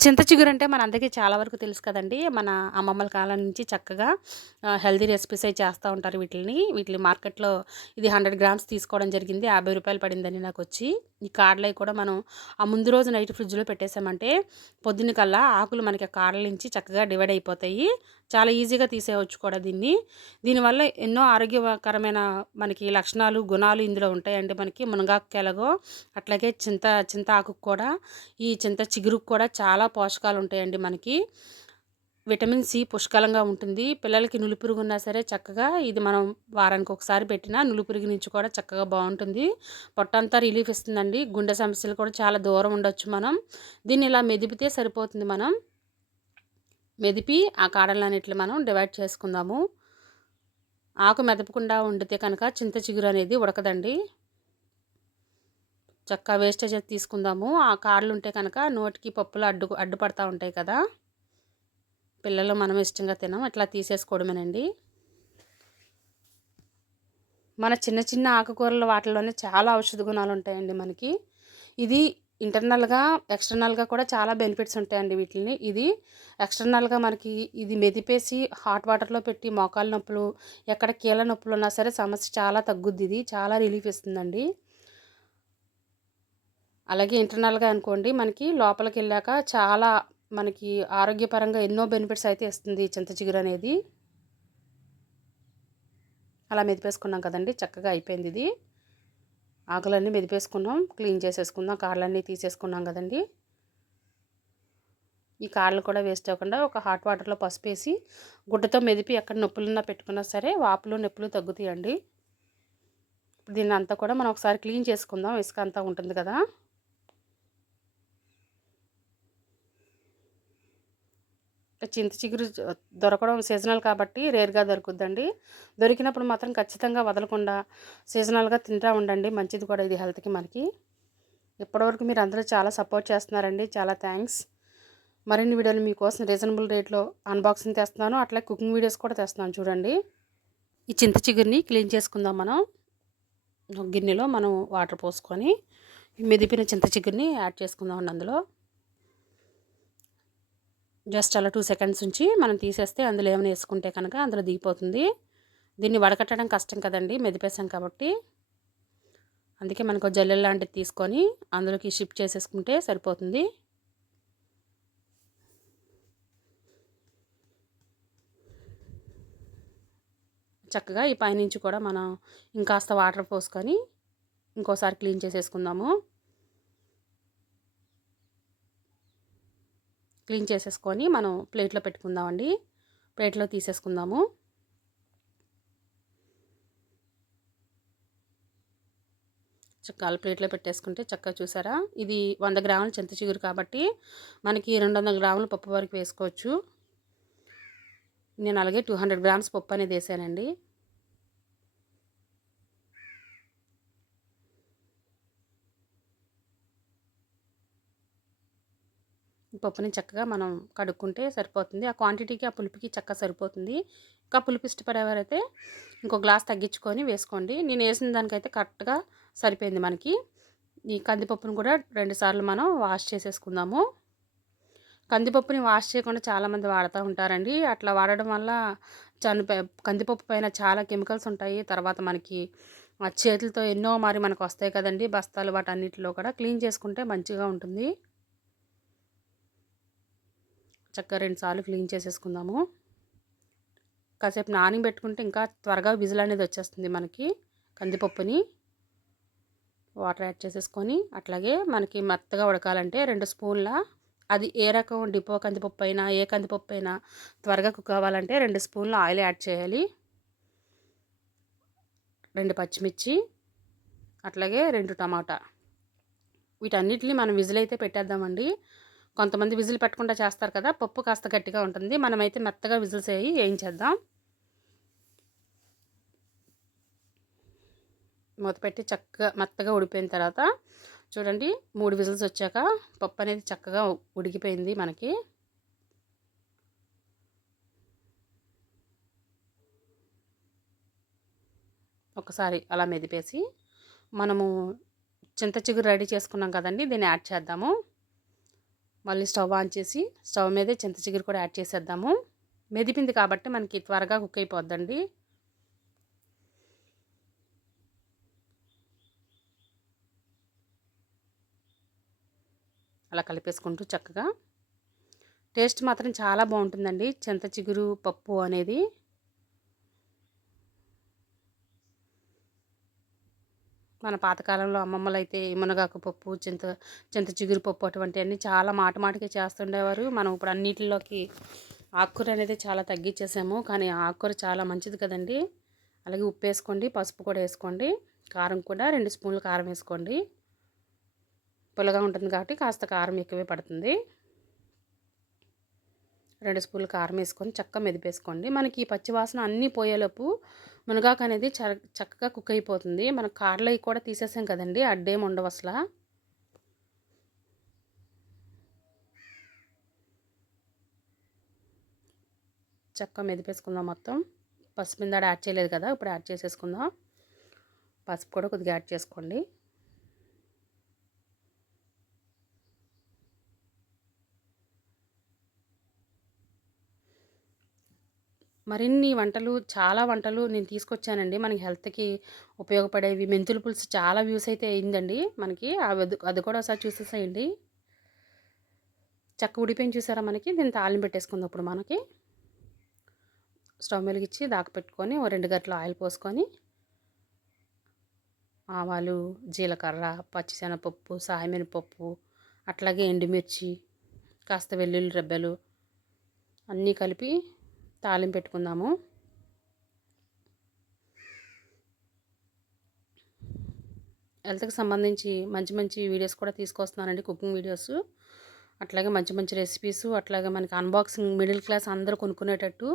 చింత చిగురు అంటే మనందరికీ చాలా వరకు తెలుసు కదండీ! మన అమ్మమ్మల కాలం నుంచి చక్కగా హెల్దీ హెల్తీ రెసిపీస్ అయి చేస్తూ ఉంటారు వీటిని వీటిని మార్కెట్‌లో ఇది 100 గ్రామ్స్ తీసుకోవడం జరిగింది. రూ. 50 పడిందండి వచ్చి ఈ కాడలయి కూడా మనం ఆ ముందు రోజు నైట్ ఫ్రిడ్జ్‌లో పెట్టేసామంటే పొద్దున్న కల్లా ఆకులు మనకి ఆ కాడల నుంచి చక్కగా డివైడ్ అయిపోతాయి. చాలా ఈజీగా తీసేయవచ్చు కూడా దీన్ని. దీనివల్ల ఎన్నో ఆరోగ్యకరమైన మనకి లక్షణాలు, గుణాలు ఇందులో ఉంటాయండి మనకి. మునగాకుకి ఎలాగో అట్లాగే చింత చింత ఆకుకు కూడా ఈ చింత చిగురుకు కూడా చాలా పోషకాలు ఉంటాయండి మనకి. విటమిన్ సి పుష్కలంగా ఉంటుంది. పిల్లలకి నులిపురుగు ఉన్నా సరే చక్కగా ఇది మనం వారానికి ఒకసారి పెట్టినా నులిపురుగు నుంచి కూడా చక్కగా బాగుంటుంది పొట్టంతా రిలీఫ్ ఇస్తుందండి. గుండె సమస్యలు కూడా చాలా దూరం ఉండొచ్చు మనం. దీన్ని ఇలా మెదిపితే సరిపోతుంది మనం. మెదిపి ఆ కాడలన్నిటిని మనం డివైడ్ చేసుకుందాము. ఆకు మెదపకుండా వండితే కనుక చింత చిగురు అనేది ఉడకదండి. చక్క వేస్టేజ్ తీసుకుందాము. ఆ కాడలు ఉంటే కనుక నోటికి పప్పులు అడ్డు అడ్డుపడతా ఉంటాయి కదా! పిల్లలు మనం ఇష్టంగా తినం. ఇట్లా తీసేసుకోవడమేనండి. మన చిన్న చిన్న ఆకుకూరలు వాటిలోనే చాలా ఔషధ గుణాలు ఉంటాయండి మనకి. ఇది ఇంటర్నల్‌గా, ఎక్స్టర్నల్‌గా కూడా చాలా బెనిఫిట్స్ ఉంటాయండి వీటిని ఇది ఎక్స్టర్నల్‌గా మనకి ఇది మెదిపేసి హాట్ వాటర్‌లో పెట్టి మోకాళ్ళ నొప్పులు, ఎక్కడ కీళ్ళ నొప్పులు ఉన్నా సరే సమస్య చాలా తగ్గుద్ది ఇది. చాలా రిలీఫ్ ఇస్తుందండి. అలాగే ఇంటర్నల్‌గా అనుకోండి మనకి లోపలికి వెళ్ళాక చాలా మనకి ఆరోగ్యపరంగా ఎన్నో బెనిఫిట్స్ అయితే ఇస్తుంది చింత చిగురు అనేది. అలా మెదిపేసుకున్నాం కదండి చక్కగా అయిపోయింది ఇది. ఆకులన్నీ మెదిపేసుకున్నాం. క్లీన్ చేసేసుకుందాం. కాళ్ళన్నీ తీసేసుకున్నాం కదండీ! ఈ కాళ్ళు కూడా వేస్ట్ అవ్వకుండా ఒక హాట్ వాటర్‌లో పసుపేసి గుడ్డతో మెదిపి ఎక్కడ నొప్పులున్నా పెట్టుకున్నా సరే వాపులు, నొప్పులు తగ్గుతాయండి. దీన్ని అంతా కూడా మనం ఒకసారి క్లీన్ చేసుకుందాం. ఇసుక అంతా ఉంటుంది కదా! చింత చిగురు దొరకడం సీజనల్ కాబట్టి రేర్‌గా దొరుకుద్దండి. దొరికినప్పుడు మాత్రం ఖచ్చితంగా వదలకుండా సీజనల్‌గా తింటా ఉండండి. మంచిది కూడా ఇది హెల్త్‌కి మనకి. ఇప్పటివరకు మీరు అందరూ చాలా సపోర్ట్ చేస్తున్నారండి. చాలా థ్యాంక్స్. మరిన్ని వీడియోలు మీకోసం రీజనబుల్ రేట్‌లో అన్బాక్సింగ్ తెస్తున్నాను. అట్లా కుకింగ్ వీడియోస్ కూడా తెస్తున్నాను చూడండి. ఈ చింత చిగురిని క్లీన్ చేసుకుందాం మనం. గిన్నెలో మనం వాటర్ పోసుకొని మెదిపిన చింత చిగురిని యాడ్ చేసుకుందామండి అందులో. జస్ట్ అలా టూ సెకండ్స్ ఉంచి మనం తీసేస్తే అందులో ఏమైనా వేసుకుంటే కనుక అందులో దిగిపోతుంది. దీన్ని వడకట్టడం కష్టం కదండి మెదిపేసాం కాబట్టి. అందుకే మనకు జల్లు లాంటిది తీసుకొని అందులోకి షిఫ్ట్ చేసేసుకుంటే సరిపోతుంది. చక్కగా ఈ పైనుంచి కూడా మనం ఇంకాస్త వాటర్ పోసుకొని ఇంకోసారి క్లీన్ చేసేసుకుందాము. క్లీన్ చేసేసుకొని మనం ప్లేట్‌లో పెట్టుకుందామండి. ప్లేట్‌లో తీసేసుకుందాము. చక్కగా ప్లేట్‌లో పెట్టేసుకుంటే చక్కగా చూసారా? ఇది వంద గ్రాములు చింత చిగురు కాబట్టి మనకి రెండు వందల గ్రాములు పప్పు వరకు వేసుకోవచ్చు. నేను అలాగే 200 గ్రామ్స్ పప్పు అనేది వేసానండి పప్పుని చక్కగా మనం కడుక్కుంటే సరిపోతుంది. ఆ క్వాంటిటీకి, ఆ పులుపుకి చక్కగా సరిపోతుంది. ఇంకా పులుపు ఇష్టపడేవారైతే ఇంకో గ్లాస్ తగ్గించుకొని వేసుకోండి. నేను వేసిన దానికైతే కరెక్ట్‌గా సరిపోయింది మనకి. ఈ కందిపప్పును కూడా రెండుసార్లు మనం వాష్ చేసేసుకుందాము. కందిపప్పుని వాష్ చేయకుండా చాలామంది వాడుతూ ఉంటారండి. అట్లా వాడడం వల్ల చనిపో కందిపప్పు పైన చాలా కెమికల్స్ ఉంటాయి. తర్వాత మనకి ఆ చేతులతో ఎన్నో మరి మనకు వస్తాయి కదండీ! బస్తాలు వాటన్నిటిలో కూడా క్లీన్ చేసుకుంటే మంచిగా ఉంటుంది. చక్కగా 2 సార్లు క్లీన్ చేసేసుకుందాము. కాసేపు నానబెట్టుకుంటే ఇంకా త్వరగా విజిల్ అనేది వచ్చేస్తుంది మనకి కందిపప్పుని. వాటర్ యాడ్ చేసేసుకొని అట్లాగే మనకి మెత్తగా ఉడకాలంటే రెండు స్పూన్ల అది ఏ రకం డిపో కందిపప్పు అయినా, ఏ కందిపప్పు అయినా త్వరగా కుక్ అవ్వాలంటే రెండు స్పూన్ల ఆయిల్ యాడ్ చేయాలి. రెండు పచ్చిమిర్చి, అట్లాగే రెండు టమాటా. వీటన్నిటిని మనం విజిల్ అయితే పెట్టేద్దామండి. కొంతమంది విజిల్ పెట్టకుండా చేస్తారు కదా! పప్పు కాస్త గట్టిగా ఉంటుంది. మనమైతే మెత్తగా విజిల్స్ అయ్యి వేయించేద్దాం. మూత పెట్టి చక్కగా మెత్తగా ఉడిపోయిన తర్వాత చూడండి మూడు విజిల్స్ వచ్చాక పప్పు అనేది చక్కగా ఉడికిపోయింది మనకి. ఒకసారి అలా మెదిపేసి మనము చింత చిగురు రెడీ చేసుకున్నాం కదండి దీన్ని యాడ్ చేద్దాము. మళ్ళీ స్టవ్ ఆన్ చేసి స్టవ్ మీదే చింత చిగురు కూడా యాడ్ చేసేద్దాము. మెదిపింది కాబట్టి మనకి త్వరగా కుక్ అయిపోద్దండి. అలా కలిపేసుకుంటూ చక్కగా. టేస్ట్ మాత్రం చాలా బాగుంటుందండి. చింత చిగురు పప్పు అనేది. మన పాతకాలంలో అమ్మమ్మలు అయితే మునగాకు పప్పు చింత చింత చిగురు పప్పు అటువంటివన్నీ చాలా మాట మాటకి చేస్తుండేవారు. మనం ఇప్పుడు అన్నిటిలోకి ఆకుకూర అనేది చాలా తగ్గించేసాము కానీ ఆకుకూర చాలా మంచిది కదండి. అలాగే ఉప్పు వేసుకోండి పసుపు కూడా వేసుకోండి కారం కూడా రెండు స్పూన్లు కారం వేసుకోండి. పుల్లగా ఉంటుంది కాబట్టి కాస్త కారం ఎక్కువే పడుతుంది. రెండు స్పూన్లు కారం వేసుకొని చక్క మెదిపేసుకోండి. మనకి ఈ పచ్చివాసన అన్నీ పోయేలోపు మునగాకు అనేది చక్కగా కుక్ అయిపోతుంది. మనం కార్లో కూడా తీసేసాం కదండి అడ్డేం ఉండవు అసలు. చక్కగా మెదిపేసుకుందాం మొత్తం. పసుపు మీద యాడ్ చేయలేదు కదా ఇప్పుడు యాడ్ చేసేసుకుందాం. పసుపు కూడా కొద్దిగా యాడ్ చేసుకోండి. మరిన్ని వంటలు చాలా వంటలు నేను తీసుకొచ్చానండి. మనకి హెల్త్కి ఉపయోగపడేవి. మెంతుల పులుసు చాలా వ్యూస్ అయితే అయిందండి మనకి. అది అది కూడా ఒకసారి చూసేసేయండి. చక్క ఉడిపోయిన చూసారా మనకి? దీన్ని తాళిని పెట్టేసుకుంది అప్పుడు మనకి. స్టవ్ వెలిగించి దాకపెట్టుకొని ఓ రెండు గంటలు ఆయిల్ పోసుకొని ఆవాలు జీలకర్ర పచ్చిశనగపప్పు సాయమినపప్పు అట్లాగే ఎండుమిర్చి కాస్త వెల్లుల్లి రెబ్బలు అన్నీ కలిపి తాలింపు పెట్టుకుందాము. హెల్త్కి సంబంధించి మంచి మంచి వీడియోస్ కూడా తీసుకొస్తున్నానండి కుకింగ్ వీడియోస్. అట్లాగే మంచి మంచి రెసిపీస్ అట్లాగే మనకి అన్బాక్సింగ్ మిడిల్ క్లాస్ అందరూ కొనుక్కునేటట్టు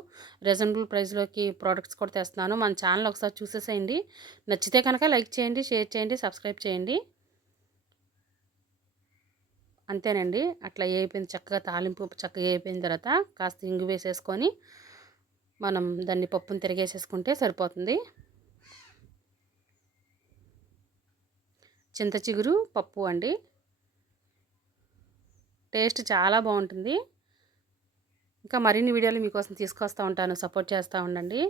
రీజనబుల్ ప్రైస్లోకి ప్రోడక్ట్స్ కూడా తెస్తున్నాను. మన ఛానల్ ఒకసారి చూసేసేయండి. నచ్చితే కనుక లైక్ చేయండి షేర్ చేయండి సబ్స్క్రైబ్ చేయండి. అంతేనండి. అట్లా అయిపోయింది? చక్కగా తాలింపు చక్కగా అయిపోయిన తర్వాత కాస్త ఇంగు వేసేసుకొని మనం దాన్ని పప్పును తిరిగేసేసుకుంటే సరిపోతుంది. చింత చిగురు పప్పు అండి. టేస్ట్ చాలా బాగుంటుంది. ఇంకా మరిన్ని వీడియోలు మీకోసం తీసుకొస్తూ ఉంటాను. సపోర్ట్ చేస్తూ ఉండండి.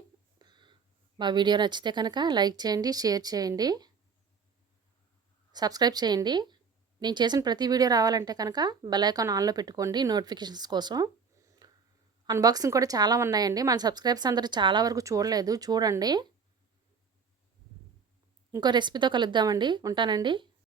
మా వీడియో నచ్చితే కనుక లైక్ చేయండి షేర్ చేయండి సబ్స్క్రైబ్ చేయండి. నేను చేసిన ప్రతి వీడియో రావాలంటే కనుక బెల్ ఐకాన్ ఆన్లో పెట్టుకోండి నోటిఫికేషన్స్ కోసం. అన్బాక్సింగ్ కూడా చాలా ఉన్నాయండి. మన సబ్స్క్రైబర్స్ అందరూ చాలా వరకు చూడలేదు. చూడండి. ఇంకో రెసిపీతో కలుద్దామండి. ఉంటానండి.